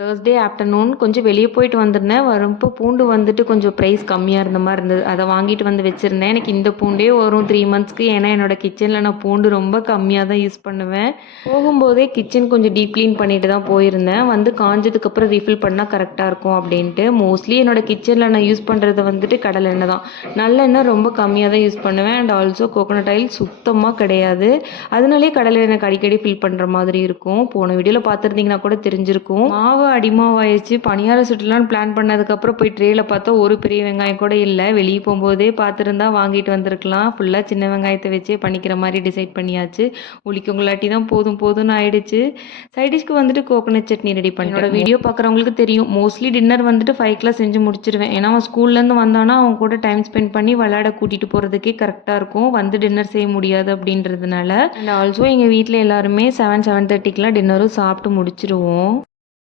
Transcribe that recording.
Thursday afternoon கொஞ்சம் வெளியே போயிட்டு வந்திருந்தேன். வரப்போ பூண்டு வந்துட்டு கொஞ்சம் ப்ரைஸ் கம்மியாக இருந்த மாதிரி இருந்தது. அதை வாங்கிட்டு வந்து வச்சுருந்தேன். எனக்கு இந்த பூண்டே வரும் 3 மந்த்ஸ்க்கு. ஏன்னா என்னோட கிச்சனில் நான் பூண்டு ரொம்ப கம்மியாக தான் யூஸ் பண்ணுவேன். போகும்போதே கிச்சன் கொஞ்சம் டீப் க்ளீன் பண்ணிட்டு தான் போயிருந்தேன். வந்து காஞ்சதுக்கப்புறம் ரீஃபில் பண்ணால் கரெக்டாக இருக்கும் அப்படின்ட்டு. மோஸ்ட்லி என்னோட கிச்சனில் நான் யூஸ் பண்ணுறது வந்துட்டு கடலெண்ணெய் தான். நல்லெண்ணெய் ரொம்ப கம்மியாக தான் யூஸ் பண்ணுவேன். அண்ட் ஆல்சோ கோகோனட் ஆயில் சுத்தமாக கிடையாது. அதனாலே கடலெண்ணெய் அடிக்கடி ஃபில் பண்ணுற மாதிரி இருக்கும். போன வீடியோவில் பார்த்துருந்தீங்கன்னா கூட தெரிஞ்சிருக்கும். மாவு அடிமாவாயிடுச்சு. பணியாரம் சுட்டலான்னு பிளான் பண்ணதுக்கப்புறம் போய் ட்ரேயில் பார்த்தா ஒரு பெரிய வெங்காயம் கூட இல்லை. வெளியே போகும்போதே பார்த்துருந்தா வாங்கிட்டு வந்திருக்கலாம். ஃபுல்லாக சின்ன வெங்காயத்தை வச்சே பண்ணிக்கிற மாதிரி டிசைட் பண்ணியாச்சு. உளிக்கவங்களாட்டி தான் போதும்னு ஆயிடுச்சு. சைடிஷ்க்கு வந்துட்டு கோகோனட் சட்னி ரெடி பண்ணோட வீடியோ பார்க்குறவங்களுக்கு தெரியும். மோஸ்ட்லி டின்னர் வந்துட்டு 5 செஞ்சு முடிச்சிருவேன். ஏன்னா அவன் ஸ்கூல்லேருந்து வந்தானா அவங்க கூட டைம் ஸ்பெண்ட் பண்ணி விளையாட கூட்டிகிட்டு போகிறதுக்கே கரெக்டாக இருக்கும். வந்து டின்னர் செய்ய முடியாது அப்படின்றதுனால. அண்ட் ஆல்சோ எங்கள் வீட்டில் எல்லாருமே 7:30 டின்னரும் சாப்பிட்டு முடிச்சிருவோம்.